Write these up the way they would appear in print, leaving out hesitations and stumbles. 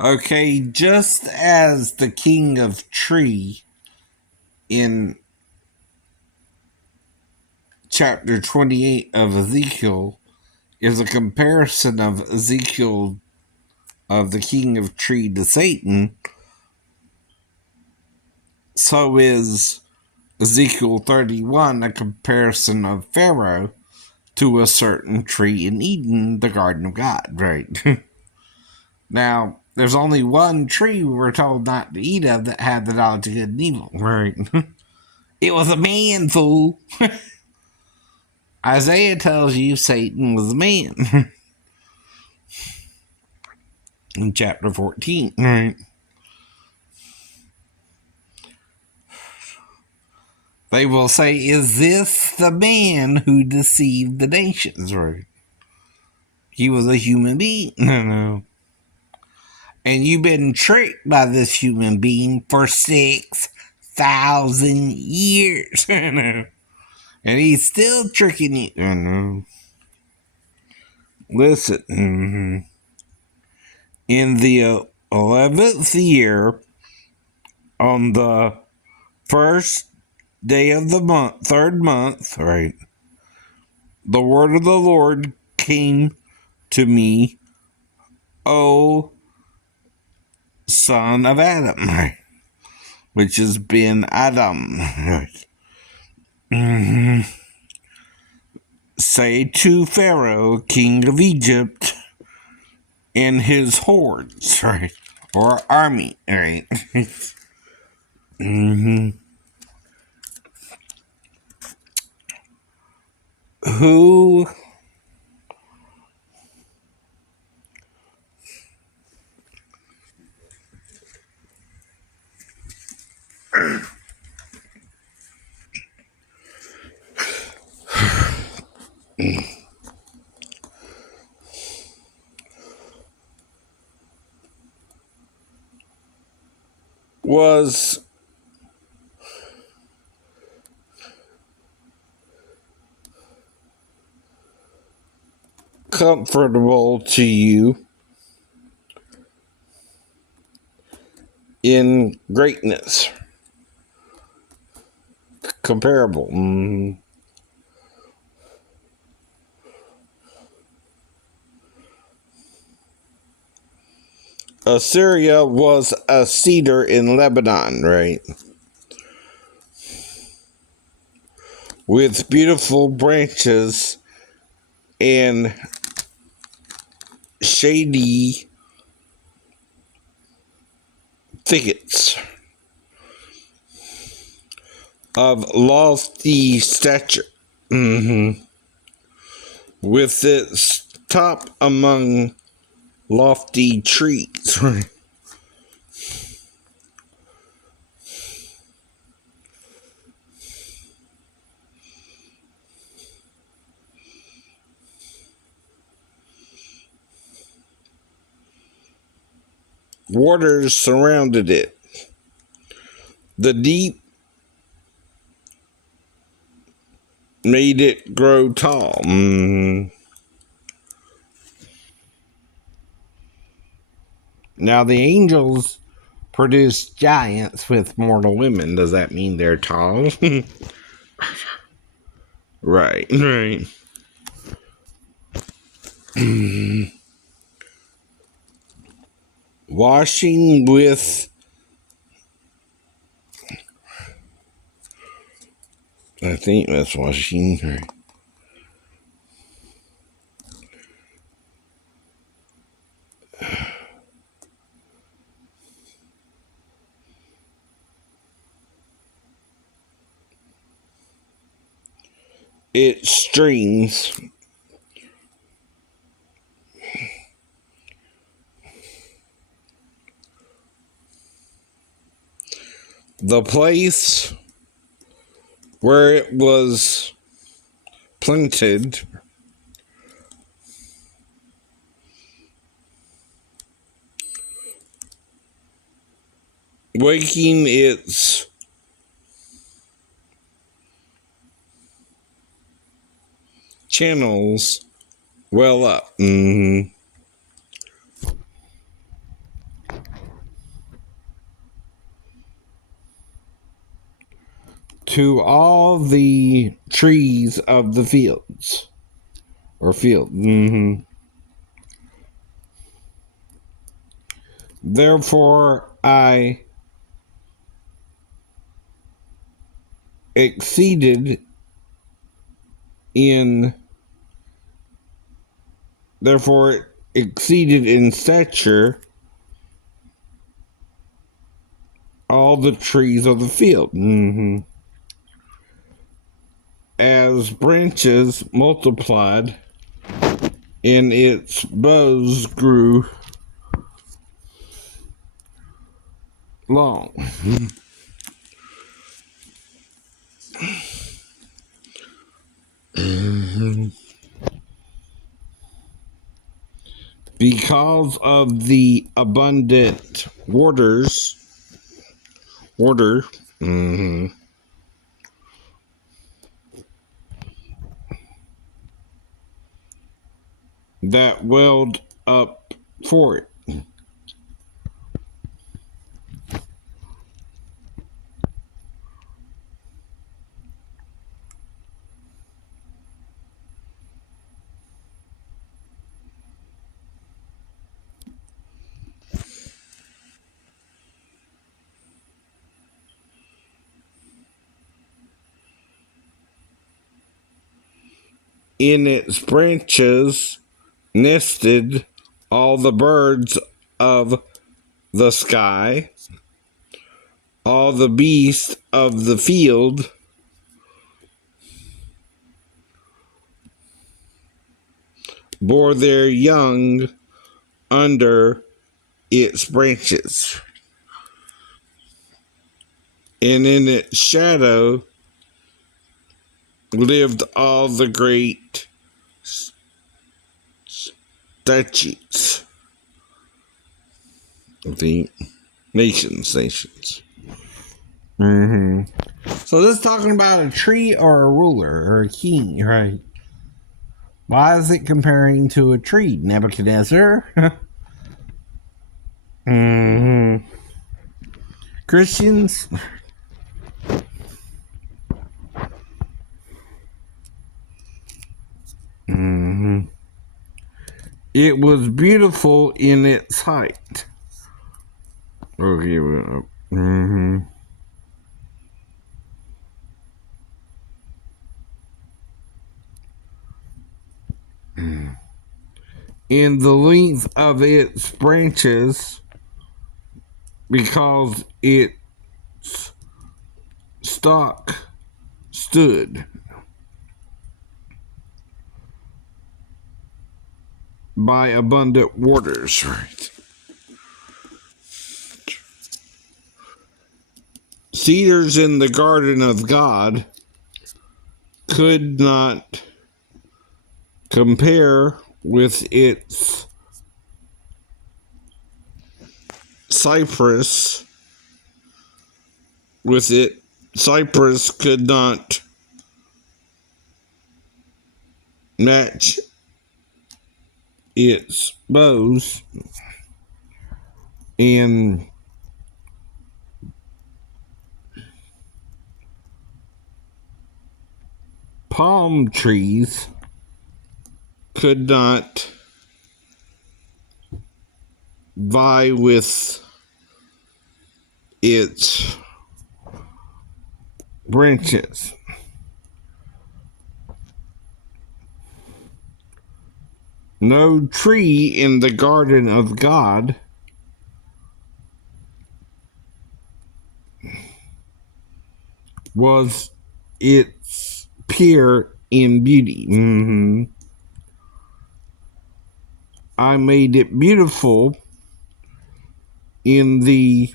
Okay, just as the king of tree in chapter 28 of Ezekiel is a comparison of Ezekiel of the king of tree to Satan, so is Ezekiel 31 a comparison of Pharaoh to a certain tree in Eden, the garden of God, right? Now, there's only one tree we were told not to eat of that had the knowledge of good and evil, right? It was a man, fool. Isaiah tells you Satan was a man in chapter 14, right? They will say, is this the man who deceived the nations, right? He was a human being. No. And you've been tricked by this human being for 6,000 years. And he's still tricking you. Listen, in the 11th year, on the first day of the month, third month, right, the word of the Lord came to me, O son of Adam, right, which has been Adam. Right. Say to Pharaoh, king of Egypt, and his hordes, right, or army, right. Who was comfortable to you in greatness, comparable. Assyria was a cedar in Lebanon, right? With beautiful branches and shady thickets of lofty stature, with its top among lofty trees. Waters surrounded it. The deep made it grow tall. Now the angels produce giants with mortal women. Does that mean they're tall? Right. Washing with, I think that's washing. Right. Its streams. The place where it was planted, waking its channels well up. to all the trees of the fields. Or field. Mm-hmm. Therefore I exceeded in therefore it exceeded in stature all the trees of the field. Mm-hmm. As branches multiplied and its boughs grew long. Because of the abundant water mm-hmm, that welled up for it. In its branches nested all the birds of the sky, all the beasts of the field, bore their young under its branches, and in its shadow lived all the great statutes of the nations. Mm-hmm. So this is talking about a tree or a ruler or a king, right? Why is it comparing to a tree? Nebuchadnezzar? Mm-hmm. Christians? Mm-hmm. It was beautiful in its height. Okay, mm-hmm. In the length of its branches, because its stalk stood by abundant waters. Right. Cedars in the garden of God could not compare with its cypress. With it, cypress could not match its boughs, and palm trees could not vie with its branches. No tree in the garden of God was its peer in beauty. Mm-hmm. I made it beautiful in the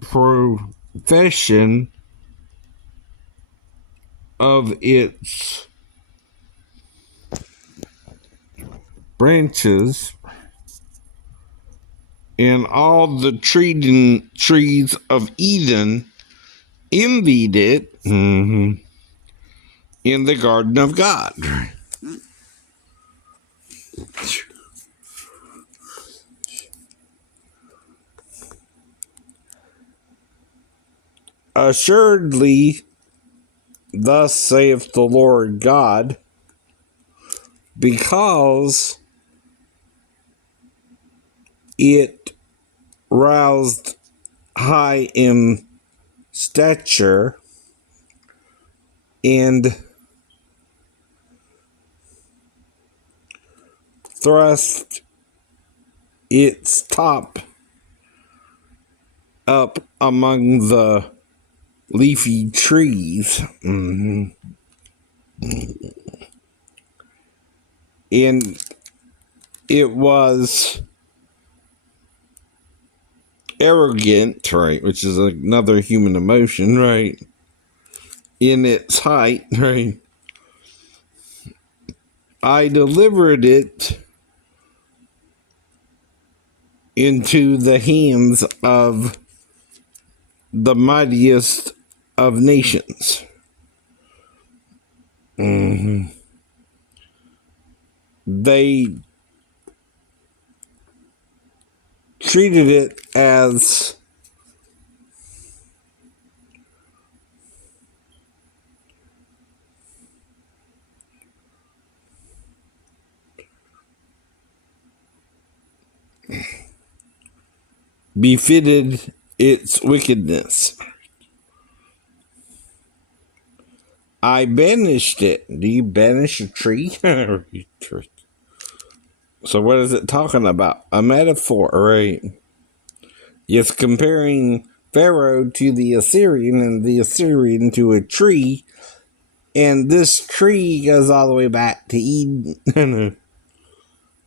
profession of its branches, and all the trees of Eden envied it, mm-hmm, in the garden of God. Assuredly, thus saith the Lord God, because it roused high in stature and thrust its top up among the leafy trees. And it was arrogant, right, which is another human emotion, right, in its height, right. I delivered it into the hands of the mightiest of nations. They treated it as befitted its wickedness. I banished it. Do you banish a tree? So what is it talking about? A metaphor, right? It's comparing Pharaoh to the Assyrian and the Assyrian to a tree. And this tree goes all the way back to Eden.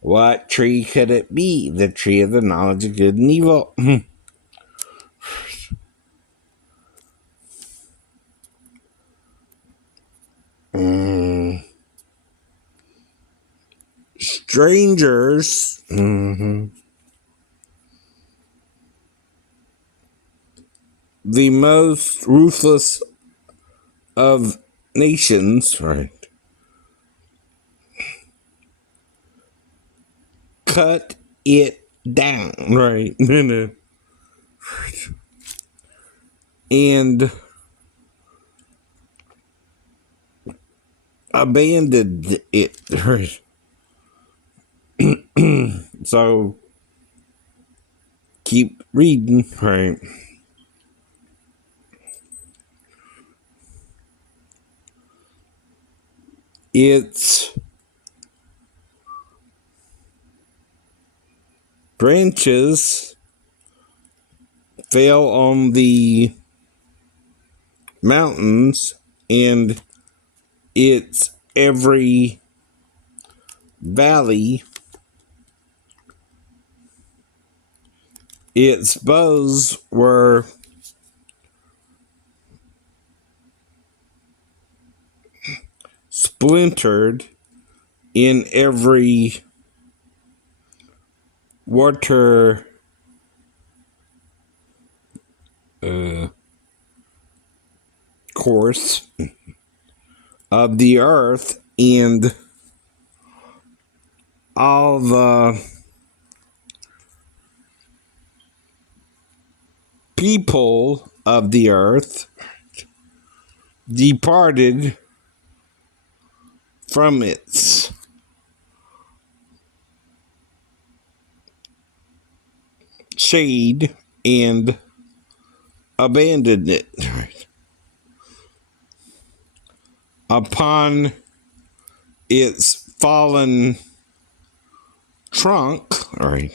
What tree could it be? The tree of the knowledge of good and evil. Strangers. The most ruthless of nations, right? Cut it down, right? And abandoned it, right? So keep reading, right? Its branches fell on the mountains, and its every valley, its boughs were splintered in every water course of the earth, and all the people of the earth departed from its shade and abandoned it. Upon its fallen trunk, right,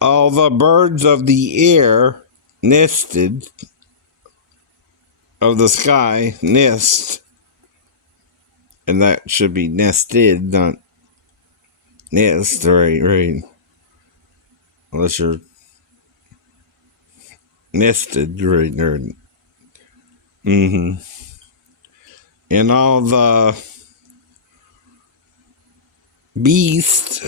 all the birds of the air nested, of the sky nest, and that should be nested, not nest, right, unless you're nested, right, and all the beasts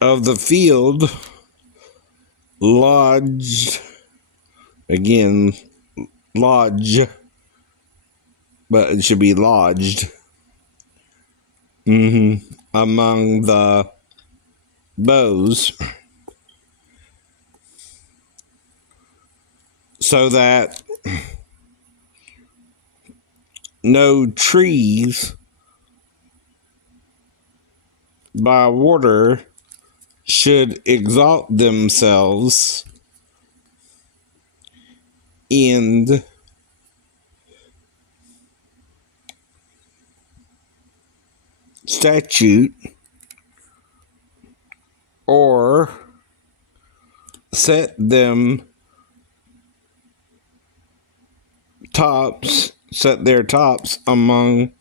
of the field lodge but it should be lodged among the boughs, so that no trees by water should exalt themselves in statute or set their tops among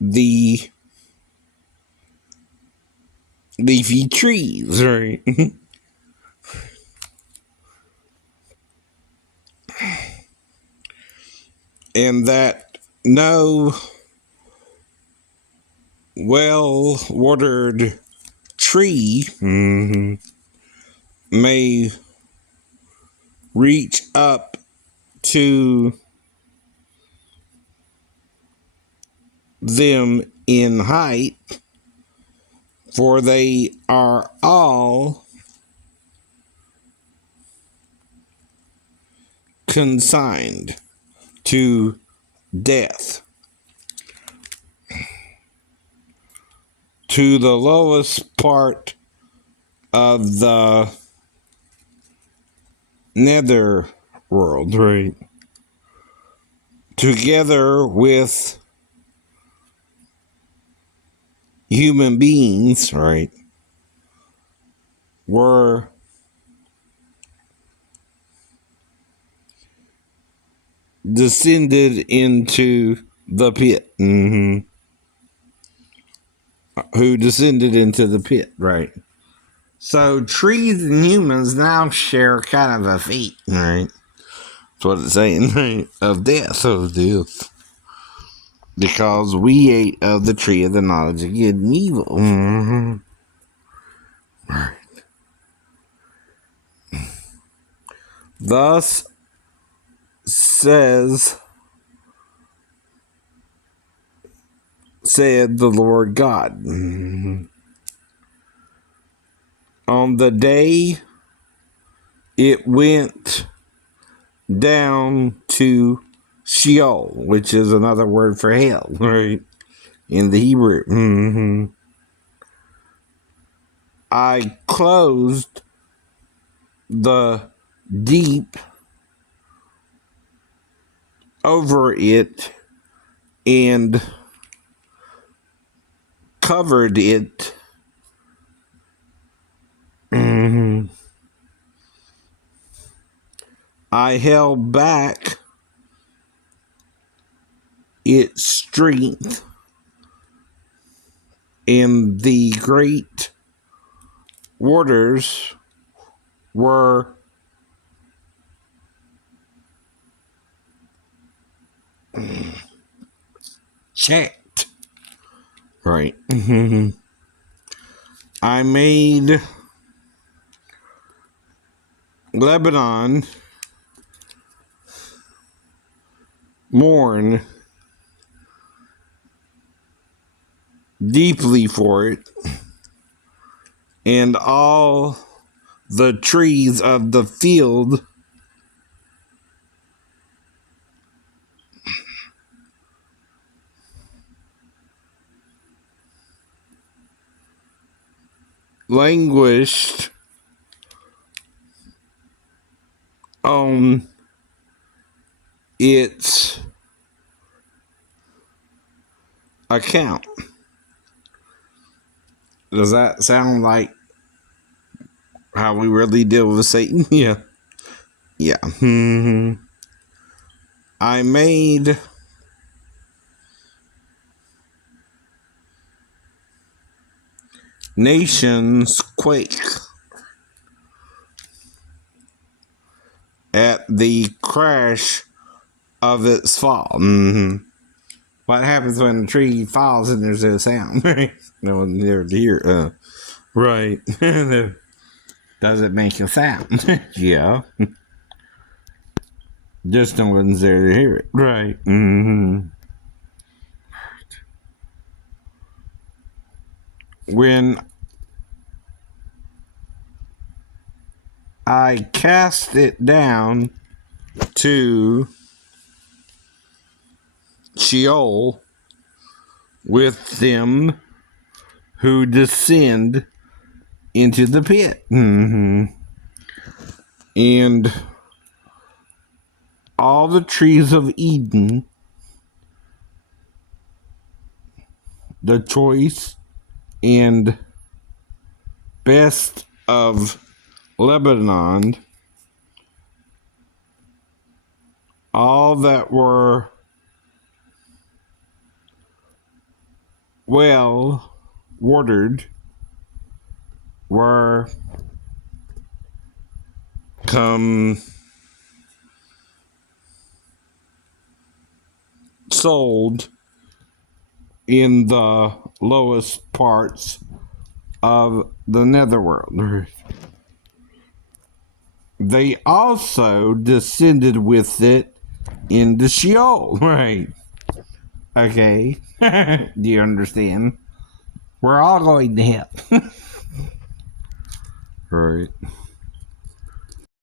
the leafy trees, right? And that no well-watered tree may reach up to them in height, for they are all consigned to death. To the lowest part of the nether world, right? Together with human beings, right, were descended into the pit. Who descended into the pit, right? So trees and humans now share kind of a fate, right? That's what it's saying, right? Of death. Because we ate of the tree of the knowledge of good and evil. Right. Thus said the Lord God. On the day it went down to Sheol, which is another word for hell, right? In the Hebrew. I closed the deep over it and covered it. I held back its strength, and the great waters were checked. Right. I made Lebanon mourn deeply for it, and all the trees of the field languished on its account. Does that sound like how we really deal with Satan? Yeah. I made nations quake at the crash of its fall. What happens when the tree falls and there's no sound? Right? No one there to hear. Right. Does it make a sound? Yeah. Just no one's there to hear it. Right. Mm-hmm. When I cast it down to Sheol with them who descend into the pit. Mm-hmm. And all the trees of Eden, the choice and best of Lebanon, all that were well watered, were sold in the lowest parts of the netherworld. They also descended with it into Sheol. Right. Okay. Do you understand? We're all going to hell. Right.